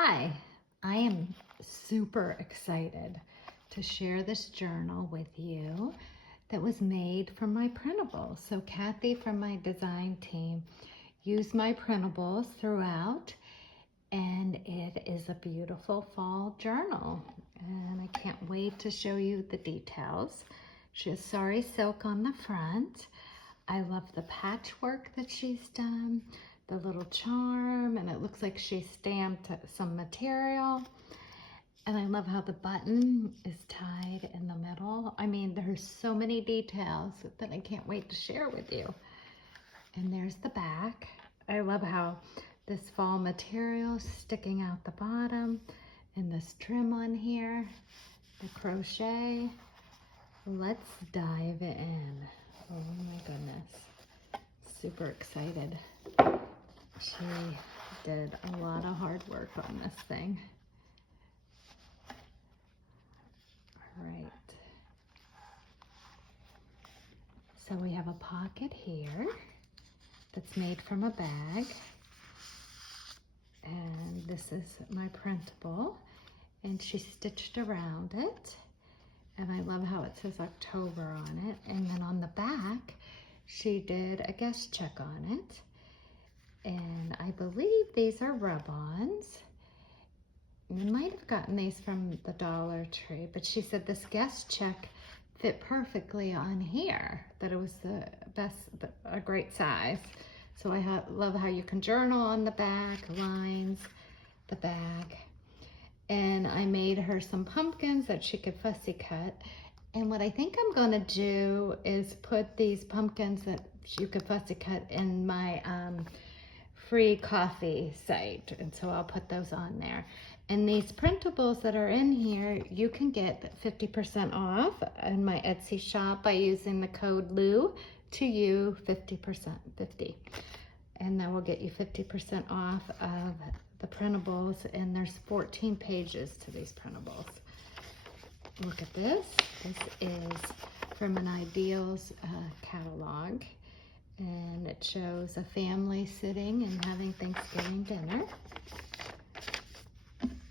Hi, I am super excited to share this journal with you that was made from my printables. So Kathy from my design team used my printables throughout, and it is a beautiful fall journal. And I can't wait to show you the details. She has sari silk on the front. I love the patchwork that she's done, the little charm, and it looks like she stamped some material. And I love how the button is tied in the middle. I mean, there's so many details that I can't wait to share with you. And there's the back. I love how this fall material is sticking out the bottom and this trim on here, the crochet. Let's dive in. Oh my goodness, super excited. She did a lot of hard work on this thing. All right. So we have a pocket here that's made from a bag. And this is my printable. And she stitched around it. And I love how it says October on it. And then on the back, she did a guest check on it. And I believe these are rub-ons. I might have gotten these from the Dollar Tree, but she said this guest check fit perfectly on here, that it was the best, a great size. So I love how you can journal on the back, lines, the bag. And I made her some pumpkins that she could fussy cut. And what I think I'm gonna do is put these pumpkins that you could fussy cut in my free coffee site. And so I'll put those on there. And these printables that are in here, you can get 50% off in my Etsy shop by using the code LOU to you 50%, 50. And that will get you 50% off of the printables, and there's 14 pages to these printables. Look at this. This is from an Ideals catalog, and it shows a family sitting and having Thanksgiving dinner.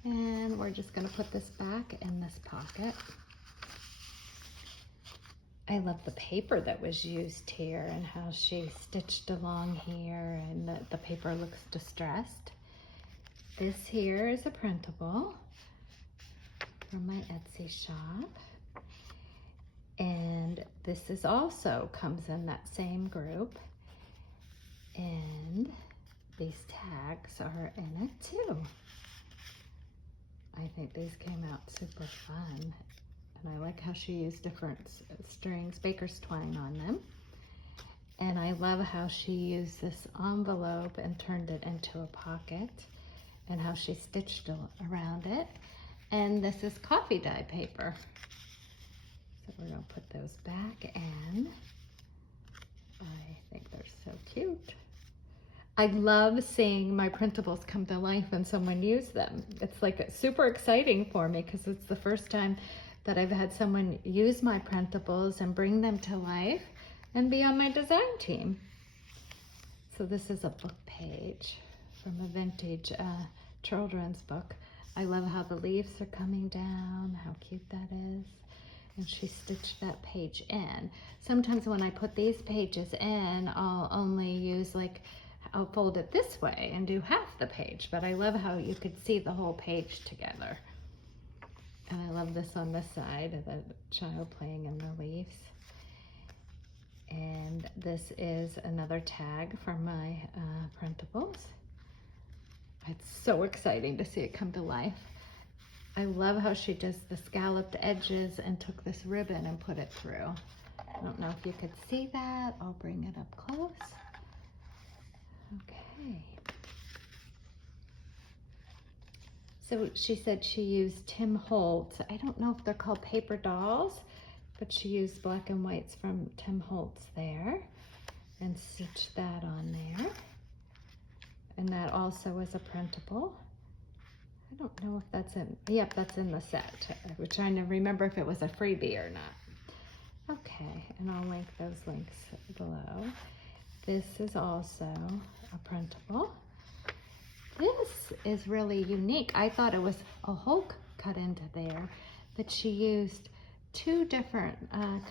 And we're just gonna put this back in this pocket. I love the paper that was used here and how she stitched along here, and the paper looks distressed. This here is a printable from my Etsy shop. And this is also comes in that same group. And these tags are in it too. I think these came out super fun. And I like how she used different strings, baker's twine on them. And I love how she used this envelope and turned it into a pocket, and how she stitched around it. And this is coffee dye paper. So we're gonna put those back in. I think they're so cute. I love seeing my printables come to life when someone uses them. It's like super exciting for me because it's the first time that I've had someone use my printables and bring them to life and be on my design team. So this is a book page from a vintage children's book. I love how the leaves are coming down, how cute that is. And she stitched that page in. Sometimes when I put these pages in, I'll only use I'll fold it this way and do half the page, but I love how you could see the whole page together. And I love this on the side of the child playing in the leaves. And this is another tag from my printables. It's so exciting to see it come to life. I love how she does the scalloped edges and took this ribbon and put it through. I don't know if you could see that. I'll bring it up close. Okay. So she said she used Tim Holtz. I don't know if they're called paper dolls, but she used black and whites from Tim Holtz there and stitched that on there. And that also is a printable. I don't know if that's in, yep, that's in the set. I was trying to remember if it was a freebie or not. Okay, and I'll link those links below. This is also a printable this is really unique. I thought it was a hole cut into there, but she used 2 different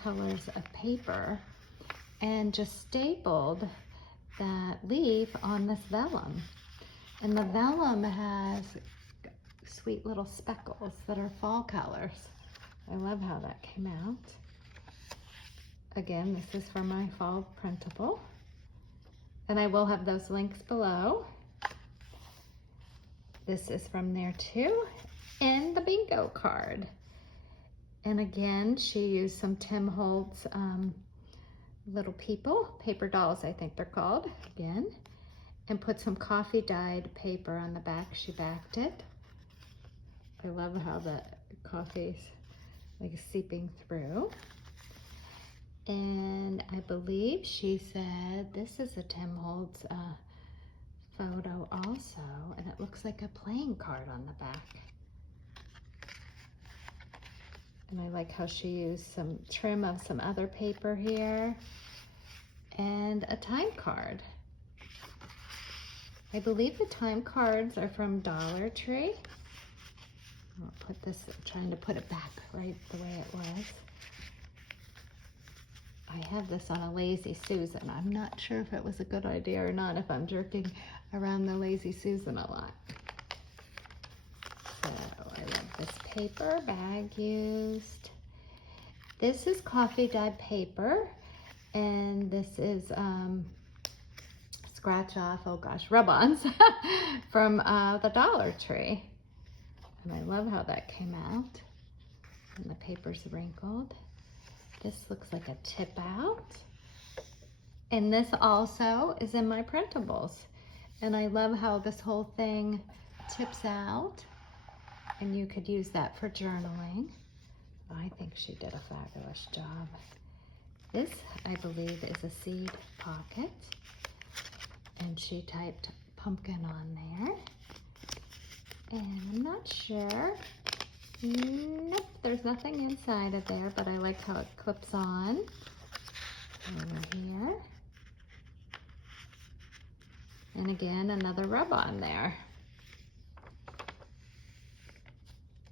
colors of paper and just stapled that leaf on this vellum. And the vellum has sweet little speckles that are fall colors. I love how that came out. Again, this is for my fall printable. And I will have those links below. This is from there too. And the bingo card. And again, she used some Tim Holtz little people, paper dolls I think they're called, again. And put some coffee dyed paper on the back. She backed it. I love how the coffee's like seeping through. And I believe she said this is a Tim Holtz photo also, and it looks like a playing card on the back. And I like how she used some trim of some other paper here and a time card. I believe the time cards are from Dollar Tree. I'll put this, trying to put it back right the way it was. I have this on a Lazy Susan. I'm not sure if it was a good idea or not, if I'm jerking around the Lazy Susan a lot. So I love this paper bag used. This is coffee dyed paper, and this is scratch off, oh gosh, rub-ons from the Dollar Tree. And I love how that came out. And the paper's wrinkled. This looks like a tip out. And this also is in my printables. And I love how this whole thing tips out. And you could use that for journaling. I think she did a fabulous job. This, I believe, is a seed pocket. And she typed pumpkin on there. And I'm not sure. Nope, there's nothing inside of there, but I like how it clips on over here. And again, another rub on there.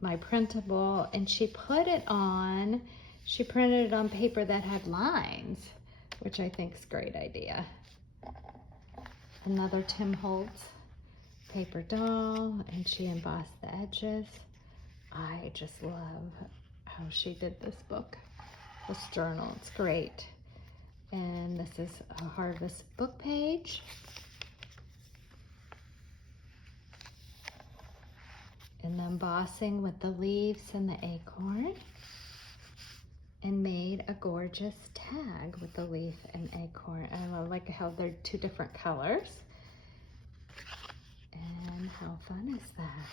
My printable, and she put it on, she printed it on paper that had lines, which I think is a great idea. Another Tim Holtz paper doll, and she embossed the edges. I just love how she did this book, this journal. It's great. And this is a harvest book page. And embossing with the leaves and the acorn. And made a gorgeous tag with the leaf and acorn. And I like how they're 2 different colors. And how fun is that?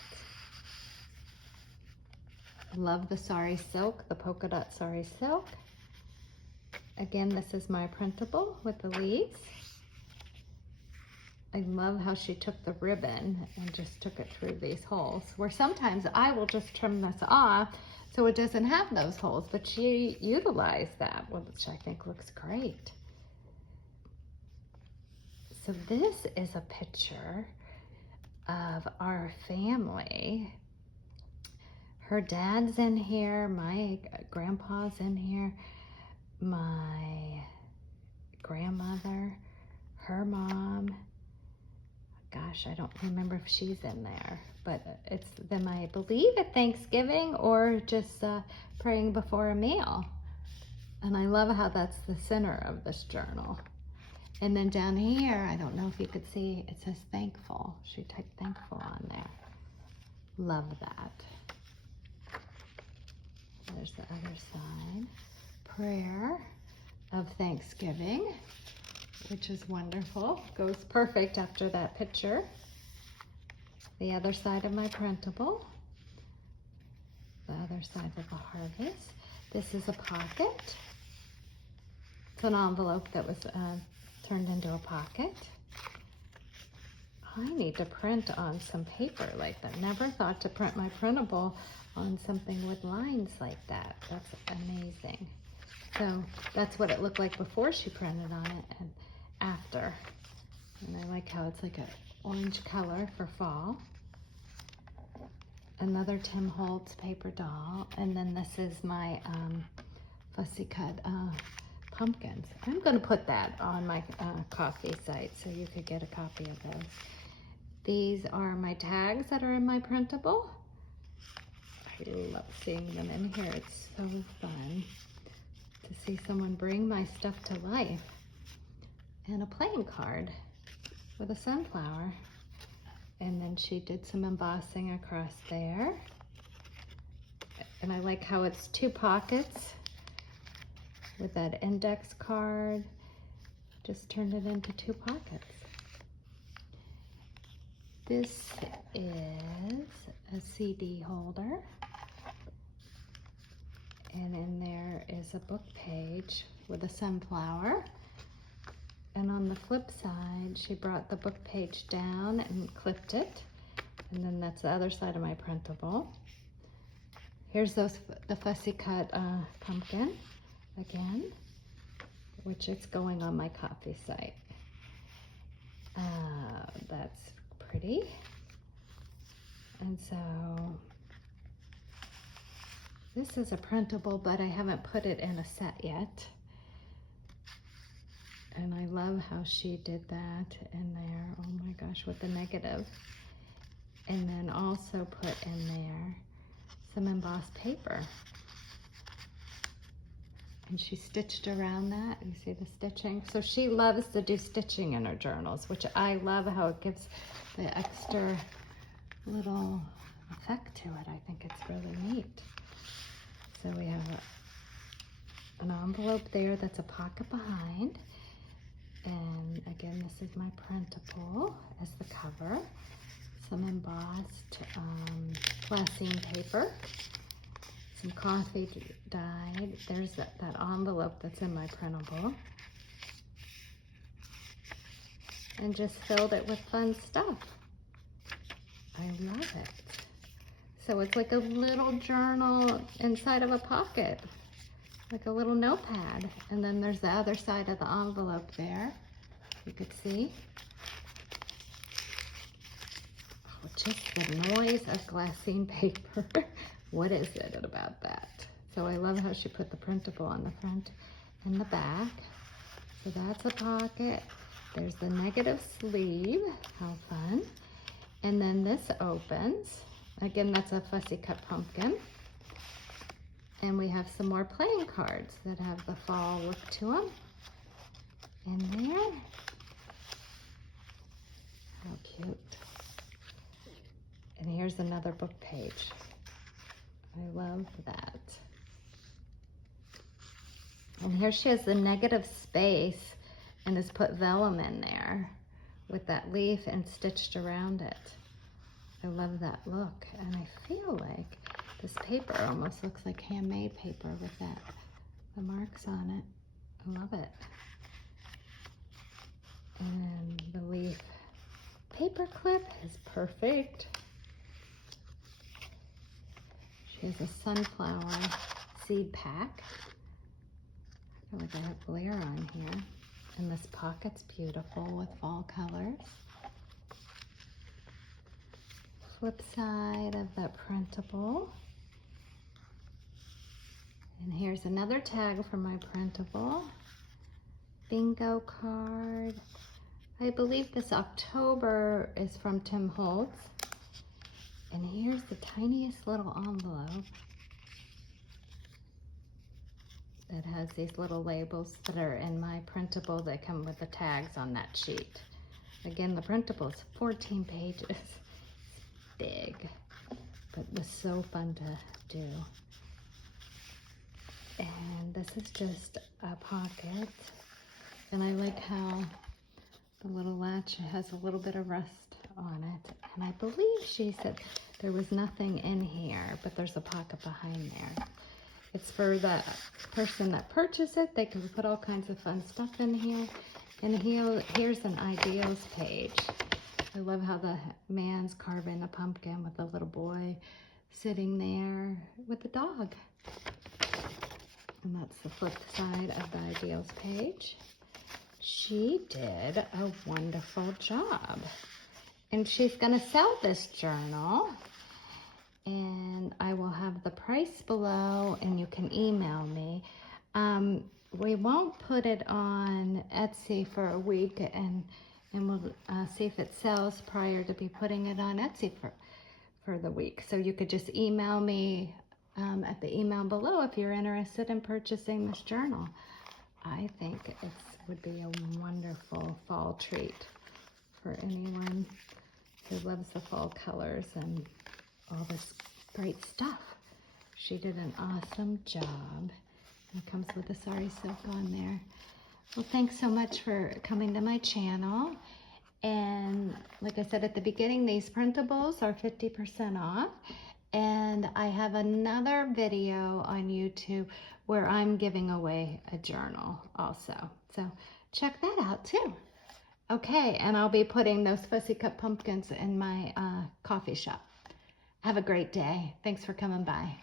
Love the sari silk, the polka dot sari silk. Again, this is my printable with the leaves. I love how she took the ribbon and just took it through these holes, where sometimes I will just trim this off so it doesn't have those holes, but she utilized that, which I think looks great. So this is a picture of our family. Her dad's in here, my grandpa's in here, my grandmother, her mom. Gosh, I don't remember if she's in there, but it's them, I believe, at Thanksgiving or just praying before a meal. And I love how that's the center of this journal. And then down here, I don't know if you could see, it says thankful. She typed thankful on there. Love that. There's the other side. Prayer of Thanksgiving, which is wonderful. Goes perfect after that picture. The other side of my printable. The other side of the harvest. This is a pocket. It's an envelope that was turned into a pocket. I need to print on some paper like that. Never thought to print my printable on something with lines like that. That's amazing. So that's what it looked like before she printed on it and after. And I like how it's like an orange color for fall. Another Tim Holtz paper doll. And then this is my fussy cut pumpkins. I'm going to put that on my coffee site so you could get a copy of those. These are my tags that are in my printable. I love seeing them in here. It's so fun to see someone bring my stuff to life. And a playing card with a sunflower. And then she did some embossing across there. And I like how it's 2 pockets with that index card. Just turned it into 2 pockets. This is a CD holder. And in there is a book page with a sunflower. And on the flip side, she brought the book page down and clipped it. And then that's the other side of my printable. Here's the fussy cut pumpkin again, which is going on my coffee site. That's pretty. And so this is a printable, but I haven't put it in a set yet. And I love how she did that in there. Oh my gosh, with the negative. And then also put in there some embossed paper. And she stitched around that. You see the stitching? So she loves to do stitching in her journals, which I love how it gives the extra little effect to it. I think it's really neat. So we have an envelope there that's a pocket behind. And again, this is my printable as the cover. Some embossed glassine paper. Some coffee dyed. There's that envelope that's in my printable. And just filled it with fun stuff. I love it. So it's like a little journal inside of a pocket. Like a little notepad. And then there's the other side of the envelope there. You could see. Oh, just the noise of glassine paper. What is it about that? So I love how she put the printable on the front and the back. So that's a pocket. There's the negative sleeve. How fun. And then this opens. Again, that's a fussy cut pumpkin. And we have some more playing cards that have the fall look to them in there. How cute. And here's another book page. I love that. And here she has the negative space and has put vellum in there with that leaf and stitched around it. I love that look. And I feel like this paper almost looks like handmade paper with the marks on it. I love it. And the leaf paper clip is perfect. She has a sunflower seed pack. I feel like I have glare on here. And this pocket's beautiful with fall colors. Flip side of that printable. And here's another tag for my printable. Bingo card. I believe this October is from Tim Holtz. And here's the tiniest little envelope that has these little labels that are in my printable that come with the tags on that sheet. Again, the printable is 14 pages. It's big, but it was so fun to do. And this is just a pocket. And I like how the little latch has a little bit of rust on it. And I believe she said there was nothing in here, but there's a pocket behind there. It's for the person that purchased it. They can put all kinds of fun stuff in here. And here's an ideals page. I love how the man's carving a pumpkin with a little boy sitting there with the dog. And that's the flip side of the ideals page. She did a wonderful job. And she's going to sell this journal. And I will have the price below, and you can email me. We won't put it on Etsy for a week, and we'll see if it sells prior to be putting it on Etsy for the week. So you could just email me at the email below if you're interested in purchasing this journal. I think it would be a wonderful fall treat for anyone who loves the fall colors and all this great stuff. She did an awesome job. It comes with a sari silk on there. Well, thanks so much for coming to my channel. And like I said at the beginning, these printables are 50% off. And I have another video on YouTube where I'm giving away a journal also. So check that out too. Okay, and I'll be putting those fussy cut pumpkins in my coffee shop. Have a great day. Thanks for coming by.